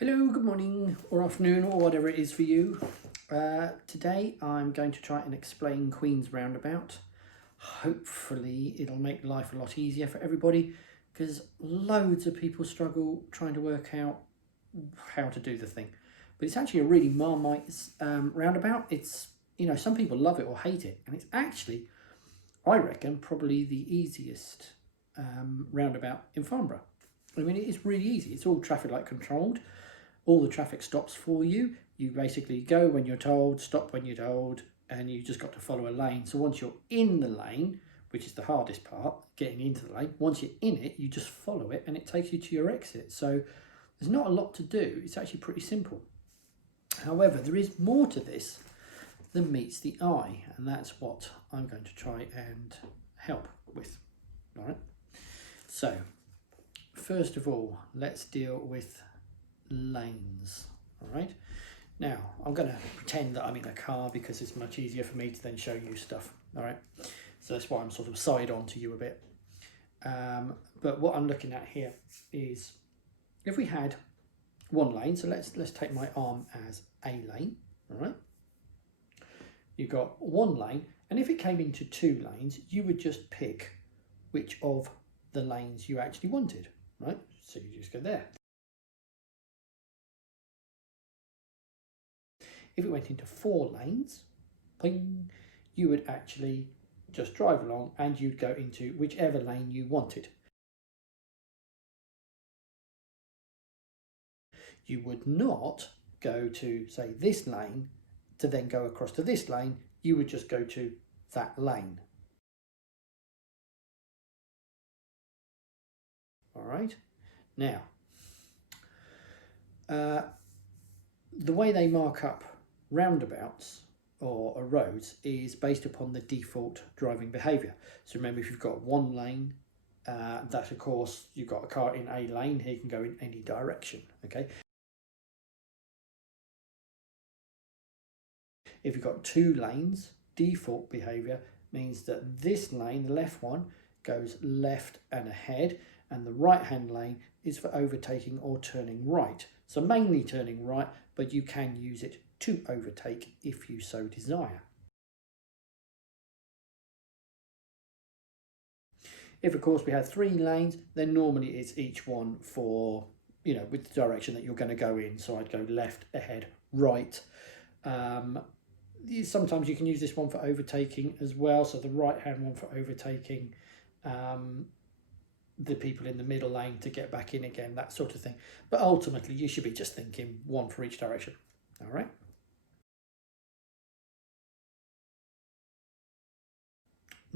Hello, good morning or afternoon or whatever it is for you. Today I'm going to try and explain Queen's Roundabout. Hopefully it'll make life a lot easier for everybody because loads of people struggle trying to work out how to do the thing. But it's actually a really Marmite roundabout. It's, some people love it or hate it, and it's actually, I reckon, probably the easiest roundabout in Farnborough. I mean, it is really easy. It's all traffic light controlled. All the traffic stops for you. You basically go when you're told, stop when you're told, and you just got to follow a lane. So once you're in the lane, which is the hardest part, getting into the lane, once you're in it, you just follow it and it takes you to your exit. So there's not a lot to do. It's actually pretty simple. However, there is more to this than meets the eye, and that's what I'm going to try and help with. All right. So first of all, let's deal with lanes. All right, now I'm going to pretend that I'm in a car because it's much easier for me to then show you stuff. All right, so that's why I'm sort of side on to you a bit, but what I'm looking at here is if we had one lane, so let's take my arm as a lane. All right, you've got one lane, and if it came into two lanes, you would just pick which of the lanes you actually wanted, right? So you just go there. If it went into four lanes, ping, you would actually just drive along and you'd go into whichever lane you wanted. You would not go to, say, this lane to then go across to this lane. You would just go to that lane. All right. Now, the way they mark up roundabouts or roads is based upon the default driving behaviour. So remember, if you've got one lane, that of course you've got a car in a lane, he can go in any direction. Okay. If you've got two lanes, default behaviour means that this lane, the left one, goes left and ahead, and the right hand lane is for overtaking or turning right. So mainly turning right, but you can use it to overtake if you so desire. If of course we had three lanes, then normally it's each one for, with the direction that you're going to go in. So I'd go left, ahead, right. Sometimes you can use this one for overtaking as well. So the right hand one for overtaking the people in the middle lane to get back in again, that sort of thing. But ultimately you should be just thinking one for each direction. All right.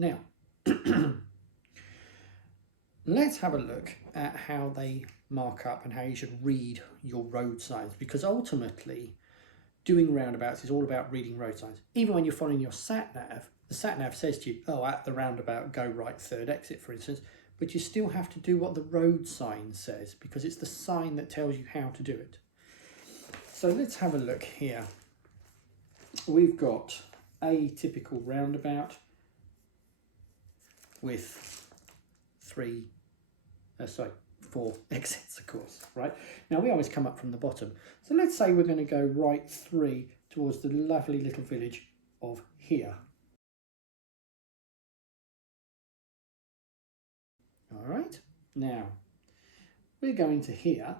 Now, let's have a look at how they mark up and how you should read your road signs, because ultimately doing roundabouts is all about reading road signs. Even when you're following your sat nav, the sat nav says to you, oh, at the roundabout, go right, third exit, for instance, but you still have to do what the road sign says because it's the sign that tells you how to do it. So let's have a look here. We've got a typical roundabout with four exits, of course, right? Now we always come up from the bottom. So let's say we're going to go right three towards the lovely little village of here. All right, now we're going to here.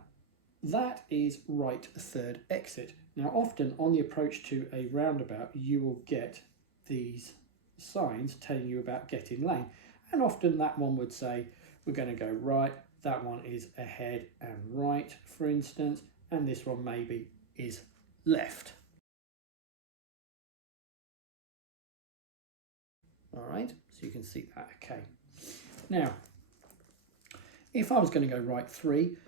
That is right third exit. Now often on the approach to a roundabout, you will get these signs telling you about get in lane. And often that one would say, we're going to go right. That one is ahead and right, for instance. And this one maybe is left. All right, so you can see that, okay. Now, if I was going to go right three,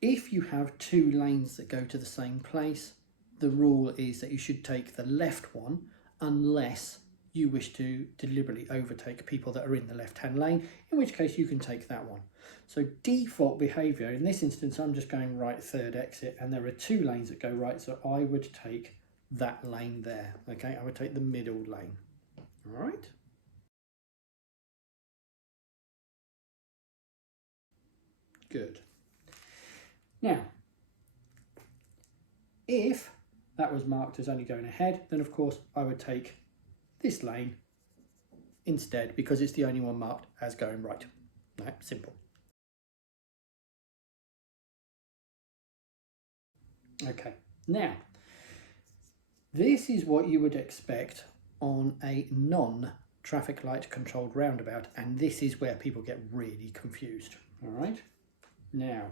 if you have two lanes that go to the same place, the rule is that you should take the left one unless you wish to deliberately overtake people that are in the left-hand lane, in which case you can take that one. So default behaviour, in this instance, I'm just going right third exit, and there are two lanes that go right, so I would take that lane there, okay? I would take the middle lane, all right? Good. Now, If that was marked as only going ahead, then of course I would take this lane instead because it's the only one marked as going right. Right, simple. Okay, now this is what you would expect on a non-traffic light controlled roundabout, and this is where people get really confused. All right, now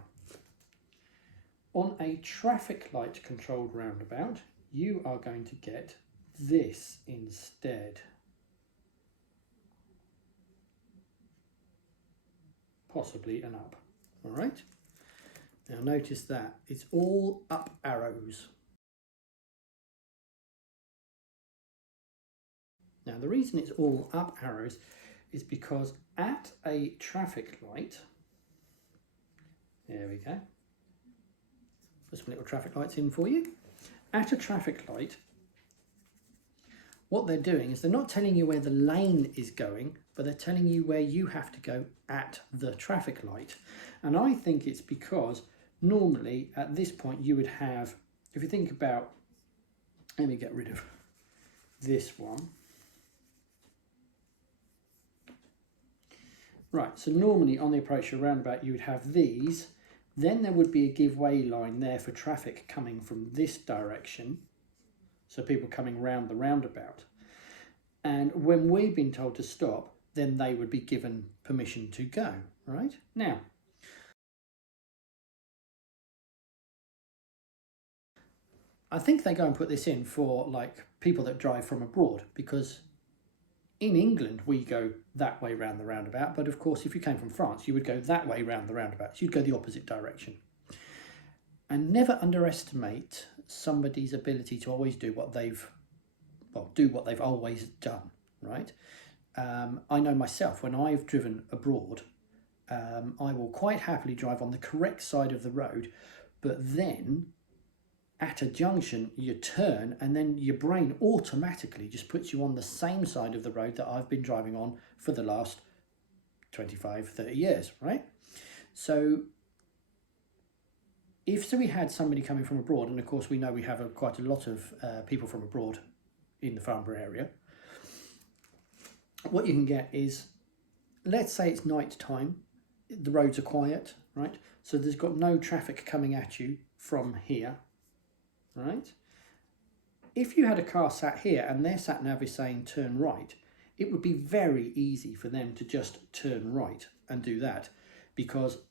on a traffic light controlled roundabout, you are going to get this instead. Possibly an up. All right. Now notice that it's all up arrows. Now the reason it's all up arrows is because at a traffic light, there we go, put some little traffic lights in for you. At a traffic light, what they're doing is they're not telling you where the lane is going, but they're telling you where you have to go at the traffic light. And I think it's because normally at this point you would have, if you think about, let me get rid of this one. Right, so normally on the approach to a roundabout you would have these, then there would be a give way line there for traffic coming from this direction, so people coming round the roundabout. And when we've been told to stop, then they would be given permission to go, right? Now, I think they go and put this in for like people that drive from abroad, because in England we go that way round the roundabout, but of course if you came from France you would go that way round the roundabout, so you'd go the opposite direction. And never underestimate somebody's ability to always do what they've always done, right? I know myself, when I've driven abroad, I will quite happily drive on the correct side of the road, but then at a junction you turn and then your brain automatically just puts you on the same side of the road that I've been driving on for the last 25, 30 years, right? So if we had somebody coming from abroad, and of course we know we have quite a lot of people from abroad in the Farnborough area, what you can get is, let's say it's night time, the roads are quiet, right? So there's got no traffic coming at you from here, right? If you had a car sat here and their sat nav is saying turn right, it would be very easy for them to just turn right and do that,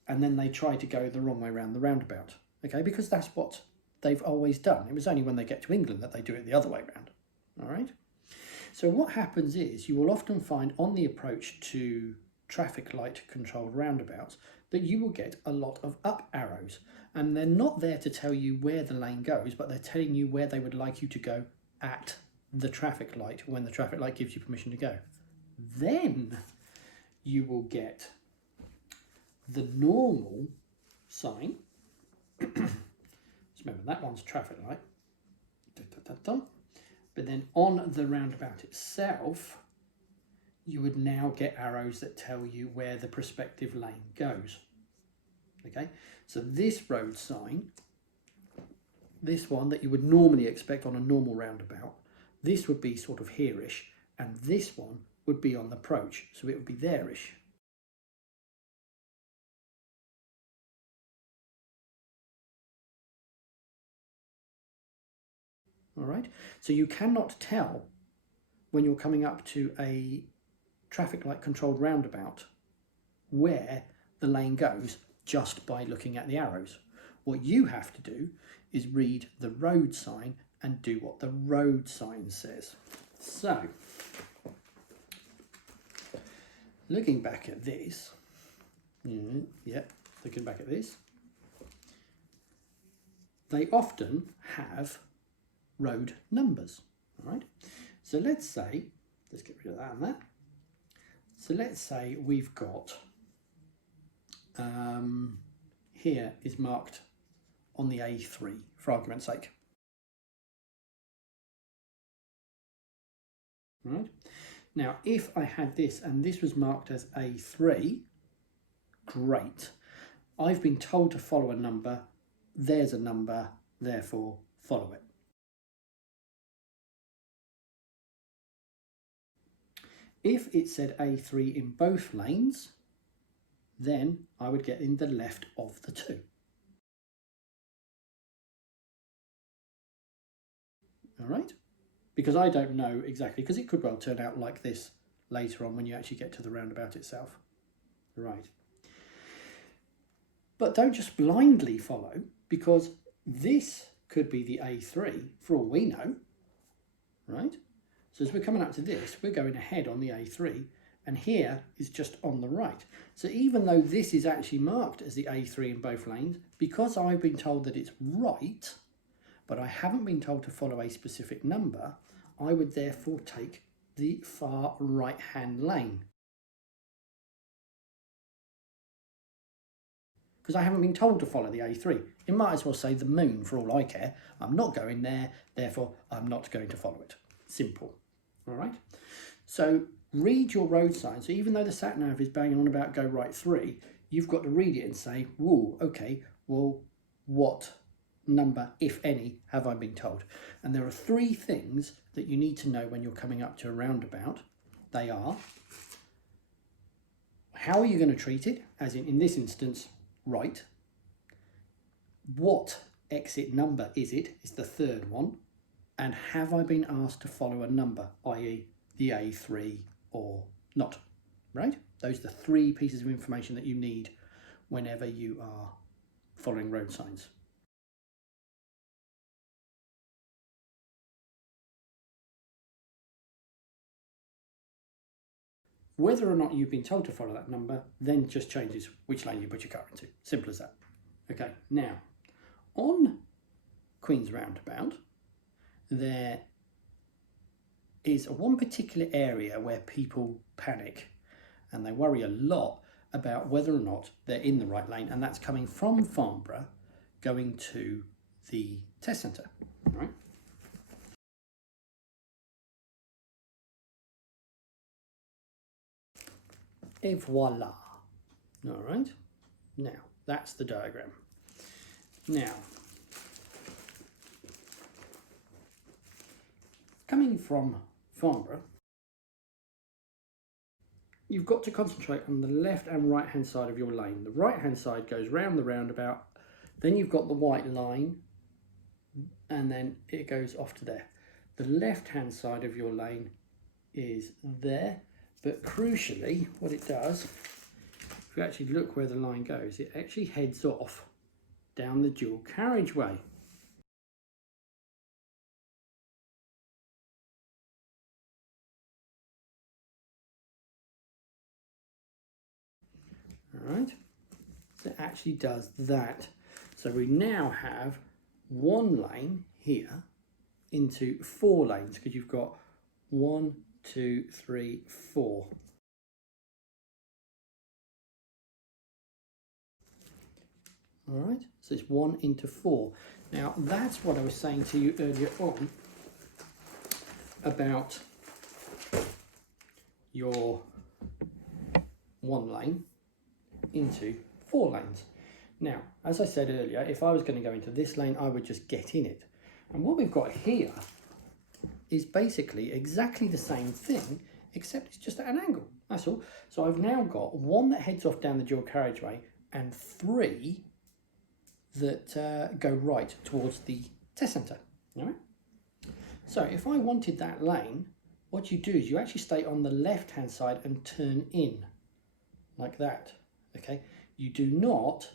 and then they try to go the wrong way around the roundabout, okay? Because that's what they've always done. It was only when they get to England that they do it the other way around, all right? So what happens is you will often find on the approach to traffic light controlled roundabouts that you will get a lot of up arrows, and they're not there to tell you where the lane goes, but they're telling you where they would like you to go at the traffic light when the traffic light gives you permission to go. Then you will get the normal sign. Just remember that one's traffic light. But then on the roundabout itself, you would now get arrows that tell you where the prospective lane goes. Okay, so this road sign, this one that you would normally expect on a normal roundabout, this would be sort of here-ish, and this one would be on the approach, so it would be there-ish. All right, so you cannot tell when you're coming up to a traffic light controlled roundabout where the lane goes just by looking at the arrows. What you have to do is read the road sign and do what the road sign says. So, looking back at this, looking back at this, they often have road numbers, all right? So let's say, let's get rid of that and that. So let's say we've got, here is marked on the A3, for argument's sake. Right. Now, if I had this and this was marked as A3, great. I've been told to follow a number, there's a number, therefore follow it. If it said A3 in both lanes, then I would get in the left of the two. All right? Because I don't know exactly, because it could well turn out like this later on when you actually get to the roundabout itself. Right. But don't just blindly follow, because this could be the A3 for all we know, right? So as we're coming up to this, we're going ahead on the A3, and here is just on the right. So even though this is actually marked as the A3 in both lanes, because I've been told that it's right, but I haven't been told to follow a specific number, I would therefore take the far right-hand lane. Because I haven't been told to follow the A3. It might as well say the moon for all I care. I'm not going there, therefore I'm not going to follow it. Simple. All right? So read your road sign. So even though the sat-nav is banging on about go right 3, you've got to read it and say, whoa, okay, well, what number, if any, have I been told? And there are 3 things that you need to know when you're coming up to a roundabout. They are, how are you going to treat it? As in this instance, right. What exit number is it? Is the 3rd one. And have I been asked to follow a number, i.e. the A3 or not, right? Those are the 3 pieces of information that you need whenever you are following road signs. Whether or not you've been told to follow that number then just changes which lane you put your car into. Simple as that. Okay, now, on Queen's Roundabout, there is one particular area where people panic and they worry a lot about whether or not they're in the right lane, and that's coming from Farnborough going to the test centre. All right? Et voila. All right, now that's the diagram. Now, coming from Farnborough, you've got to concentrate on the left and right hand side of your lane. The right hand side goes round the roundabout, then you've got the white line, and then it goes off to there. The left hand side of your lane is there, but crucially what it does, if you actually look where the line goes, it actually heads off down the dual carriageway. All right, so it actually does that. So we now have 1 lane here into 4 lanes, because you've got 1, 2, 3, 4. All right, so it's 1 into 4. Now that's what I was saying to you earlier on about your 1 lane into 4 lanes. Now, as I said earlier, if I was going to go into this lane, I would just get in it. And what we've got here is basically exactly the same thing, except it's just at an angle, that's all. So I've now got 1 that heads off down the dual carriageway and 3 that go right towards the test centre. All right? So if I wanted that lane, what you do is you actually stay on the left hand side and turn in like that. Okay, you do not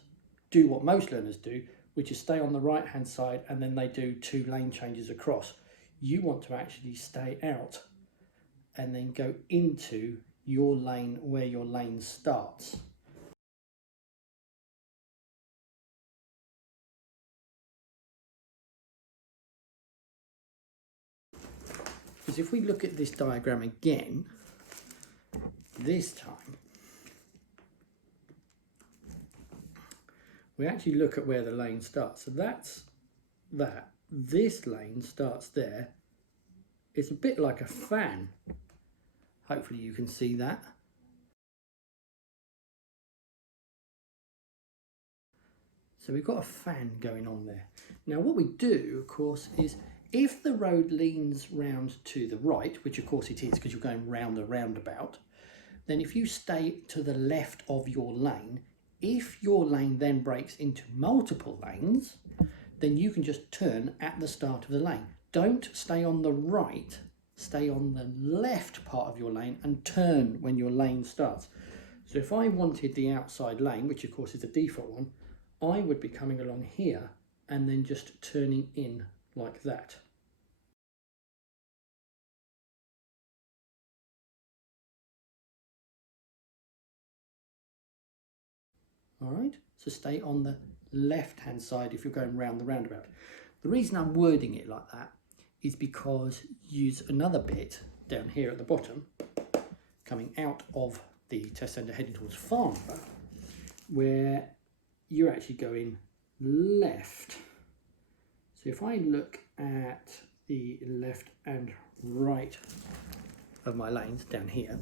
do what most learners do, which is stay on the right hand side and then they do 2 lane changes across. You want to actually stay out and then go into your lane where your lane starts. Because if we look at this diagram again, this time, we actually look at where the lane starts. So that's that. This lane starts there. It's a bit like a fan. Hopefully you can see that. So we've got a fan going on there. Now what we do, of course, is if the road leans round to the right, which of course it is because you're going round a roundabout, then if you stay to the left of your lane, if your lane then breaks into multiple lanes, then you can just turn at the start of the lane. Don't stay on the right, stay on the left part of your lane and turn when your lane starts. So if I wanted the outside lane, which of course is the default one, I would be coming along here and then just turning in like that. All right, so stay on the left-hand side if you're going round the roundabout. The reason I'm wording it like that is because use another bit down here at the bottom, coming out of the test centre heading towards Farnborough, where you're actually going left. So if I look at the left and right of my lanes down here,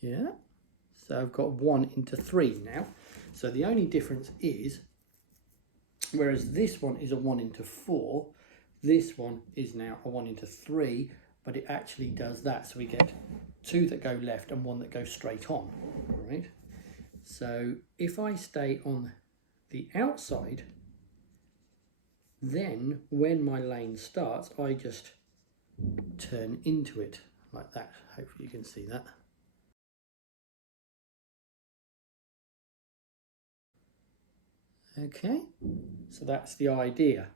yeah, so I've got 1 into 3 now. So the only difference is, whereas this one is a 1 into 4, this one is now a 1 into 3, but it actually does that. So we get 2 that go left and 1 that goes straight on, all right? So if I stay on the outside, then when my lane starts, I just turn into it like that. Hopefully you can see that. Okay, so that's the idea.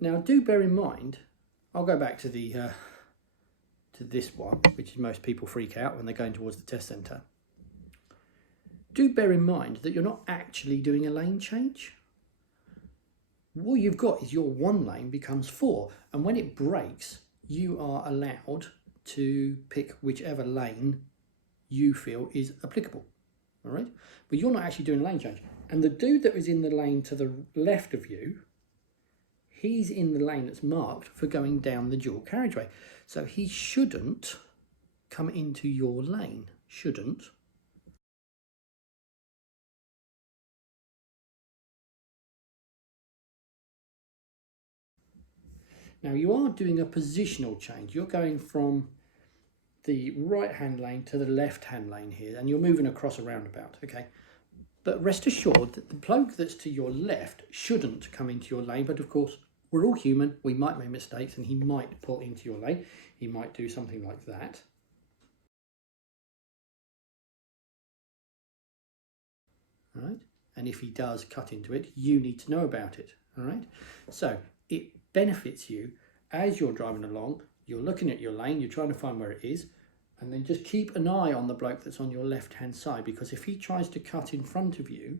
Now do bear in mind, I'll go back to the to this one, which is most people freak out when they're going towards the test centre. Do bear in mind that you're not actually doing a lane change. All you've got is your 1 lane becomes 4, and when it breaks, you are allowed to pick whichever lane you feel is applicable. All right, but you're not actually doing a lane change. And the dude that was in the lane to the left of you, he's in the lane that's marked for going down the dual carriageway. So he shouldn't come into your lane, shouldn't. Now you are doing a positional change. You're going from the right-hand lane to the left-hand lane here, and you're moving across a roundabout, okay? But rest assured that the bloke that's to your left shouldn't come into your lane, but of course, we're all human, we might make mistakes, and he might pull into your lane. He might do something like that. All right? And if he does cut into it, you need to know about it, all right? So it benefits you as you're driving along, you're looking at your lane, you're trying to find where it is, and then just keep an eye on the bloke that's on your left-hand side, because if he tries to cut in front of you,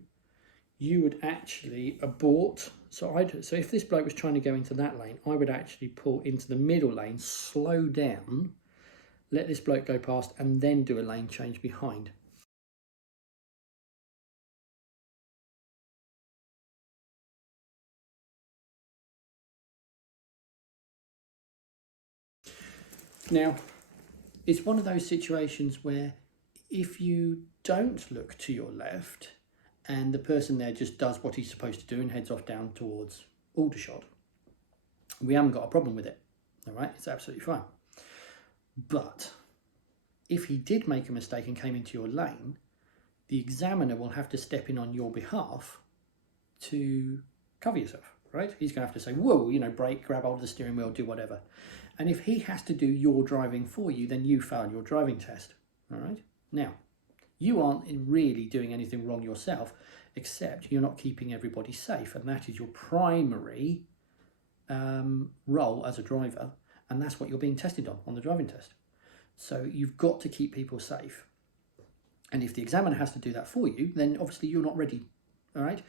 you would actually abort. So if this bloke was trying to go into that lane, I would actually pull into the middle lane, slow down, let this bloke go past, and then do a lane change behind. Now, it's one of those situations where if you don't look to your left and the person there just does what he's supposed to do and heads off down towards Aldershot, we haven't got a problem with it, all right? It's absolutely fine. But if he did make a mistake and came into your lane, the examiner will have to step in on your behalf to cover yourself, right? He's going to have to say, whoa, you know, brake, grab hold of the steering wheel, do whatever. And if he has to do your driving for you, then you failed your driving test, all right? Now, you aren't really doing anything wrong yourself, except you're not keeping everybody safe, and that is your primary role as a driver, and that's what you're being tested on the driving test. So you've got to keep people safe. And if the examiner has to do that for you, then obviously you're not ready, all right?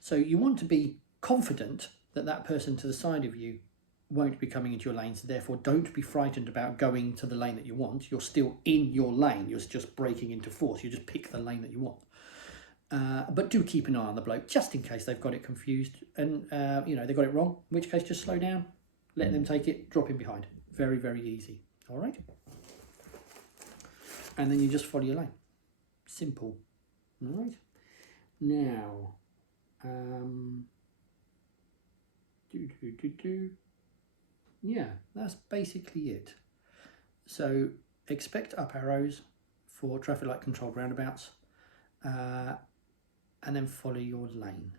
So you want to be confident that that person to the side of you won't be coming into your lane, so therefore don't be frightened about going to the lane that you want. You're still in your lane, you're just braking into force, you just pick the lane that you want. But do keep an eye on the bloke, just in case they've got it confused and you know, they got it wrong, in which case just slow down, let them take it, drop in behind. Very, very easy, all right? And then you just follow your lane. Simple. All right. Now, yeah, that's basically it. So expect up arrows for traffic light controlled roundabouts, and then follow your lane.